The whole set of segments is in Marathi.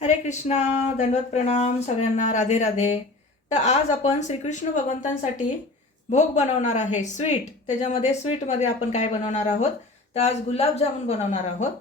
हरे कृष्णा. दंडवत प्रणाम सगळ्यांना. राधे राधे. तर आज आपण श्रीकृष्ण भगवंतांसाठी भोग बनवणार आहे, स्वीट. त्याच्यामध्ये स्वीटमध्ये आपण काय बनवणार आहोत, तर आज गुलाबजामुन बनवणार आहोत.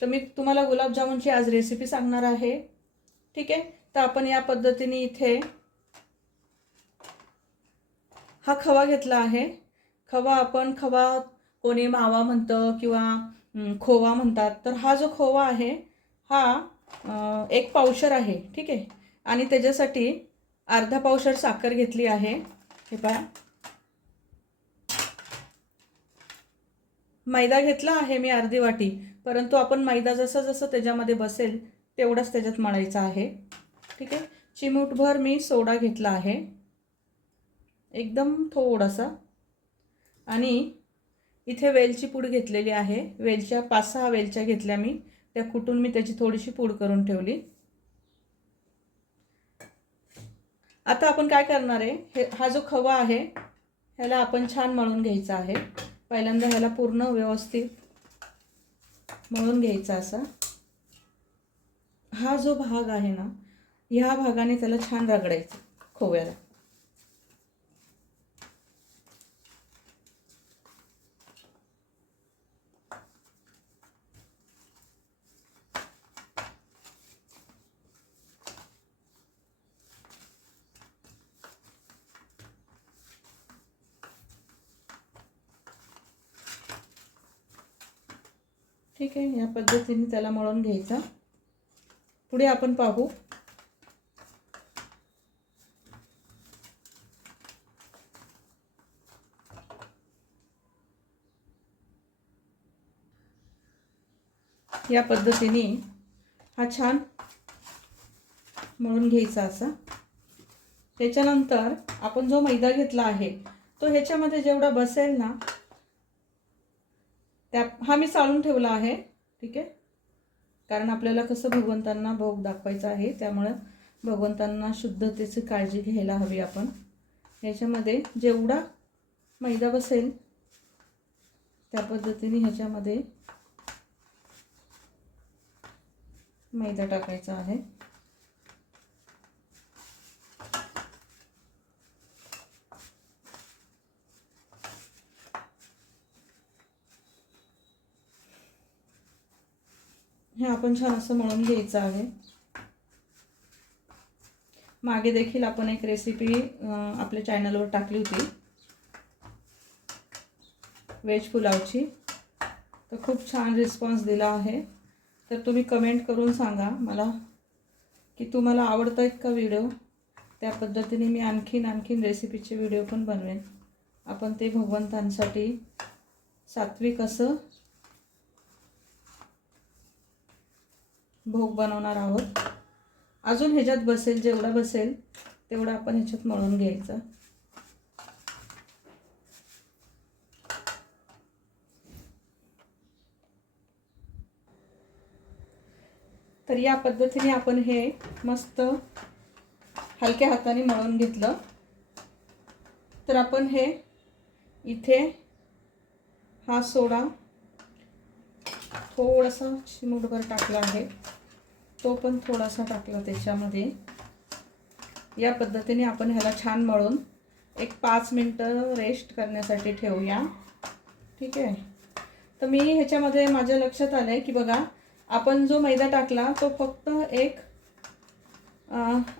तर मी तुम्हाला गुलाबजामुनची आज रेसिपी सांगणार आहे. ठीक आहे. तर आपण या पद्धतीने इथे हा खवा घेतला आहे. खवा कोणी मावा म्हणतं किंवा खोवा म्हणतात. तर हा जो खोवा आहे हा 1 पावशर आहे. ठीक आहे. आणि त्याच्यासाठी अर्धा पावशर साखर घेतली आहे. हे पहा, मैदा घेतला आहे मी अर्धी वाटी. परंतु आपण मैदा जसं जसं त्याच्यामध्ये बसेल तेवढंच त्याच्यात मळायचं आहे. ठीक आहे. चिमूटभर मी सोडा घेतला आहे, एकदम थोडासा. आणि इथे वेलची पूड घेतलेली आहे. वेलच्या 5-6 वेलच्या घेतल्या मी, त्या कुटून मी त्याची थोडीशी पूड करून ठेवली. आता आपण काय करणार आहे, हा जो खवा आहे ह्याला आपण छान मळून घ्यायचा आहे. पहिल्यांदा ह्याला पूर्ण व्यवस्थित मळून घ्यायचा. असा हा जो भाग आहे ना, ह्या भागाने त्याला छान रगडायचं खोव्याला. ठीक आहे. या पद्धतीने त्याला मळून घ्यायचा. पुढे आपण पाहू. या पद्धतीने हा छान मळून घ्यायचा असा. त्याच्यानंतर आपण जो मैदा घेतला आहे तो ह्याच्यामध्ये जेवढा बसेल ना, हा मी चाळून ठेवला आहे. ठीक आहे. कारण आपल्याला कसं भगवंतांना भोग दाखवायचा आहे, त्यामुळे भगवंतांना शुद्धतेची काळजी घ्यायला हवी आपण. ह्याच्यामध्ये जेवढा मैदा बसेल त्या पद्धतीने ह्याच्यामध्ये मैदा टाकायचा आहे. हे आपण छान असं मळून घ्यायचं आहे. मागे देखील आपण एक रेसिपी आपल्या चॅनलवर टाकली होती व्हेज पुलावची, तर खूप छान रिस्पॉन्स दिला आहे. तर तुम्ही कमेंट करून सांगा मला की तुम्हाला आवडत आहेत का व्हिडिओ. त्या पद्धतीने मी आणखीन रेसिपीचे व्हिडिओ पण बनवेन. आपण ते भगवंतांसाठी सात्विक असं भोग बनवणार आहोत. अजून ह्याच्यात बसेल, जेवढा बसेल तेवढा आपण ह्याच्यात मळून घ्यायचं. तर या पद्धतीने आपण हे मस्त हलक्या हाताने मळून घेतलं. तर आपण हे इथे हा सोडा थोडासा चिमूटभर टाकला आहे, तो पण थोडासा टाकला त्याच्यामध्ये. या पद्धतीने आपण ह्याला छान मळून एक 5 मिनटं रेस्ट करण्यासाठी ठेवूया. ठीक आहे. तर मी ह्याच्यामध्ये माझ्या लक्षात आलं आहे की बघा, आपण जो मैदा टाकला तो फक्त एक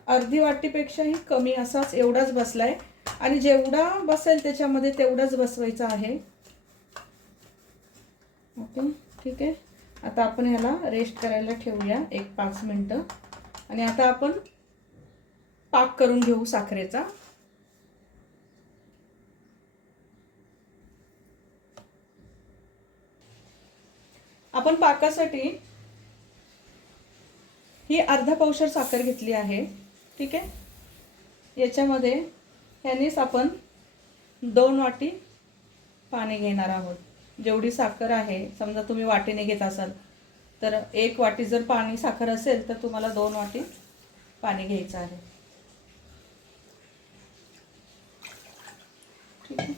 अर्धी वाटीपेक्षाही कमी असाच एवढाच बसलाय. आणि जेवढा बसेल त्याच्यामध्ये तेवढाच बसवायचा आहे. ओके. ठीक आहे. आता आपण ह्याला रेस्ट करायला ठेवूया एक 5 मिनटं. आणि आता आपण पाक करून घेऊ साखरेचा. आपण पाकासाठी ही अर्धा पावशर साखर घेतली आहे. ठीक आहे. याच्यामध्ये ह्यानेच आपण 2 वाटी पाणी घेणार आहोत. जेवढी साखर आहे, समजा तुम्ही वाटीने घेत असाल तर 1 वाटी जर पाणी साखर असेल तर तुम्हाला 2 वाटी पाणी घ्यायचं आहे. ठीक आहे.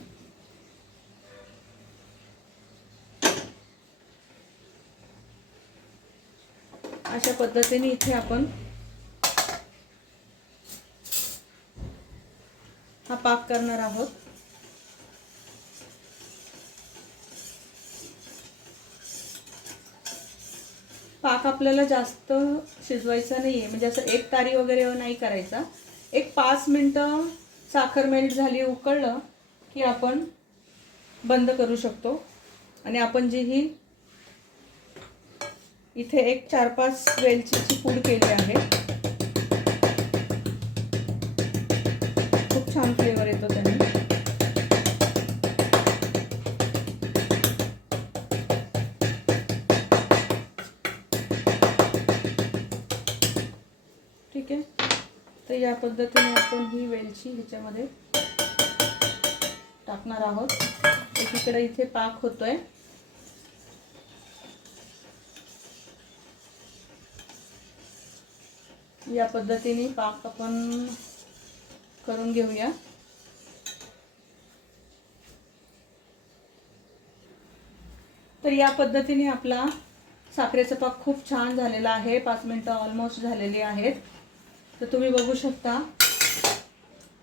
अशा पद्धतीने इथे आपण हा पाक करणार आहोत. पाक आपल्याला जास्त शिजवायचा नाही आहे, म्हणजे असं एक तारी वगैरे नाही करायचा. एक 5 मिनटं साखर मेल्ट झाली, उकळलं की आपण बंद करू शकतो. आणि आपण जी ही इथे एक 4-5 वेलचीची पूड केली आहे. खूप छान फ्लेवर येतो त्याने. ठीक आहे. तर या पद्धतीने आपण ही वेलची ह्याच्यामध्ये टाकणार आहोत. एकीकडे इथे पाक होतोय. या पद्धतीने पाक आपण करून घेऊया. तर या पद्धतीने आपला साखरेचा पाक खूप छान झालेला आहे. 5 मिनटं ऑलमोस्ट झालेली आहेत. तर तुम्ही बघू शकता,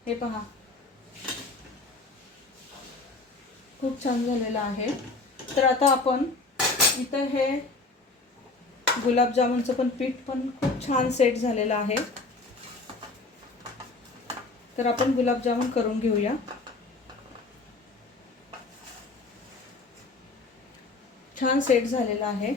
हे पहा खूप छान झालेला आहे. तर आता आपण इथं हे गुलाबजामुनचं पण पीठ पण खूप छान सेट झालेलं आहे. तर आपण गुलाबजामुन करून घेऊया. छान सेट झालेला आहे.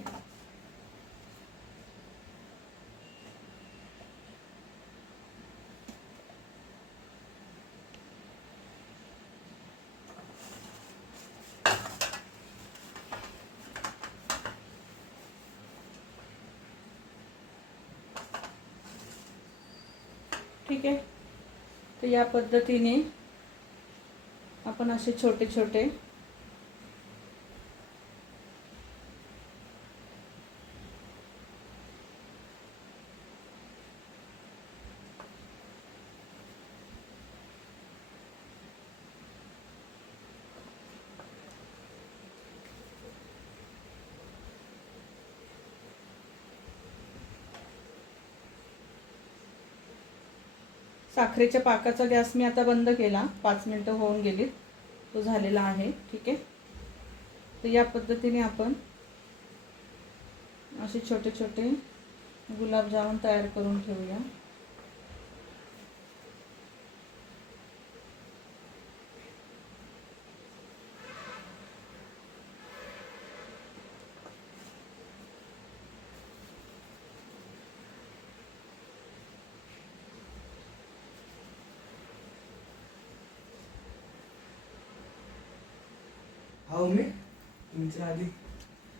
ठीक आहे. तर या पद्धतीने आपण असे छोटे छोटे साखरेच्या पाकाचा गॅस मी आता बंद केला. 5 मिनटं होऊन गेलीत. तो झालेला आहे. ठीक आहे. तर या पद्धतीने आपण असे छोटे छोटे गुलाबजामुन तयार करून ठेवूया.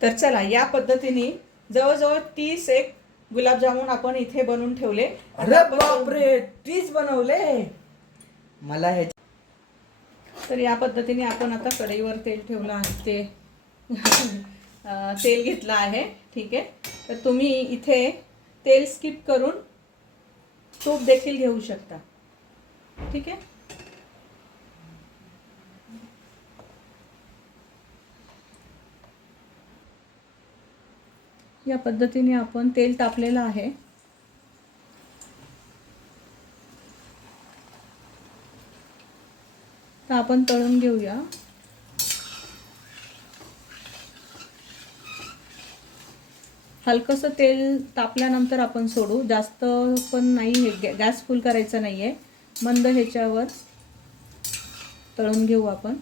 तर चला, या पद्धतीने जवळजवळ 30 गुलाबजामुन आपण इथे बनवून ठेवले. अरे बापरे, 30 बनवले मला हे. तर या पद्धतीने आपण आता कढईवर तेल ठेवलं आहे. तेल घेतलं आहे. ठीक आहे. तर तुम्ही इथे तेल स्किप करून तूप देखील घेऊ शकता. ठीक आहे. या पद्धतीने आपण तेल तापलेलं आहे. तर आपण तळून घेऊया. हलकंसं तेल तापल्यानंतर आपण सोडू. जास्त पण नाही, हे गॅस फुल करायचा नाही आहे. मंद ह्याच्यावर तळून घेऊ आपण.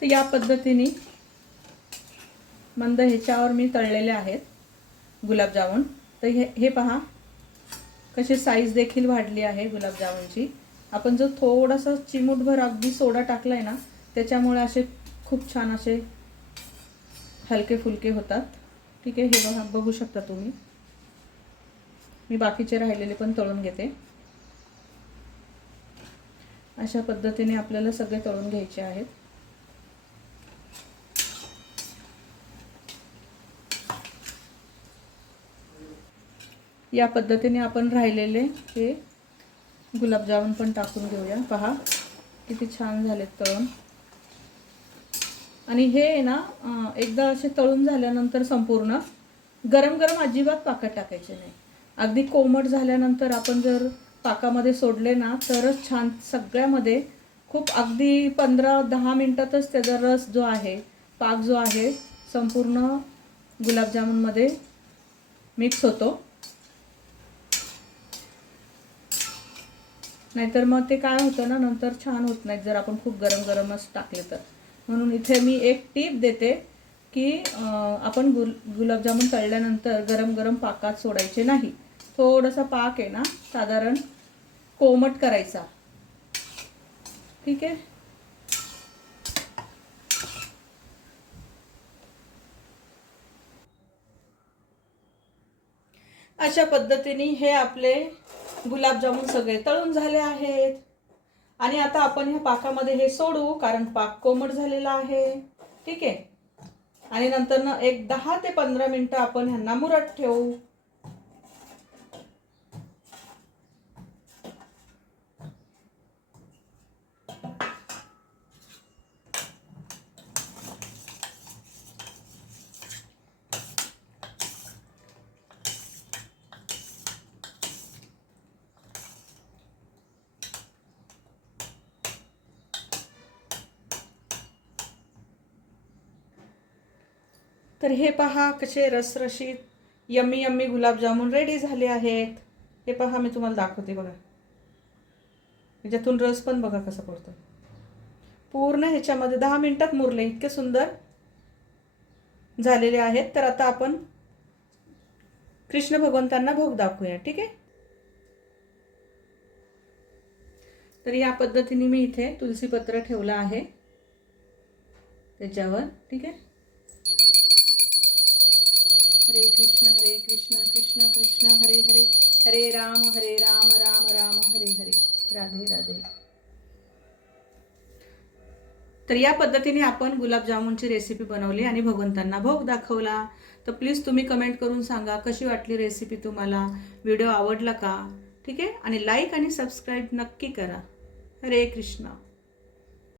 तर या पद्धतीने मंद ह्याच्यावर मी तळलेले आहेत गुलाबजामुन. तर हे पहा कशी साईज देखील वाढली आहे गुलाबजामुनची. आपण जो थोडासा चिमूटभर अगदी सोडा टाकलाय ना, त्याच्यामुळे असे खूप छान असे हलके फुलके होतात. ठीक आहे. हे बघा, बघू शकता तुम्ही. मी बाकीचे राहिलेले पण तळून घेते. अशा पद्धतीने आपल्याला सगळे तळून घ्यायचे आहेत. या पद्धतीने आपण राहिलेले हे गुलाबजामुन पण टाकून घेऊया. पहा किती छान झालेत तळून. आणि हे ना एकदा असे तळून झाल्यानंतर संपूर्ण गरम गरम अजिबात पाकात टाकायचे नाही. अगदी कोमट झाल्यानंतर आपण जर पाकामध्ये सोडले ना तरच छान सगळ्यामध्ये खूप अगदी 15-10 मिनिटातच त्याचा रस जो आहे, पाक जो आहे संपूर्ण गुलाबजामुनमध्ये मिक्स होतो. नाहीतर मग ते काय होतं ना नंतर छान होत नाही जर आपण खूप गरम गरमच टाकले तर. म्हणून इथे मी एक टीप देते की आपण गुलाबजामुन तळल्यानंतर गरम गरम पाकात सोडायचे नाही. थोडासा पाक आहे ना साधारण कोमट करायचा. ठीक आहे. अशा पद्धतीने हे आपले गुलाबजामुन सगळे तळून झाले आहेत. आणि आता आपण ह्या पाकामध्ये हे सोडू कारण पाक कोमट झालेला आहे. ठीक आहे. आणि नंतर ना एक 10 ते 15 मिनिटं आपण ह्यांना मुरत ठेवू. तर हे पहा कसे रसरशीत यम्मी यम्मी गुलाबजामुन रेडी झाले आहेत. हे पहा मी तुम्हाला दाखवते बघा. ह्याच्यातून रस पण बघा कसा पडतो. पूर्ण ह्याच्यामध्ये 10 मिनिटात मुरले. इतके सुंदर झालेले आहेत. तर आता आपण कृष्ण भगवंतांना भोग दाखवूया. ठीक आहे. तर या पद्धतीने मी इथे तुलसीपत्र ठेवलं आहे त्याच्यावर. ठीक आहे. हरे कृष्ण कृष्ण कृष्ण हरे हरे, हरे राम राम राम हरे हरे. राधे राधे. तर या पद्धतीने आपण गुलाबजामुनची रेसिपी बनवली आणि भगवंतांना भोग दाखवला. तर प्लीज तुम्ही कमेंट करून सांगा कशी वाटली रेसिपी तुम्हाला. व्हिडिओ आवडला का? ठीक आहे. आणि लाईक आणि सबस्क्राईब नक्की करा. हरे कृष्ण.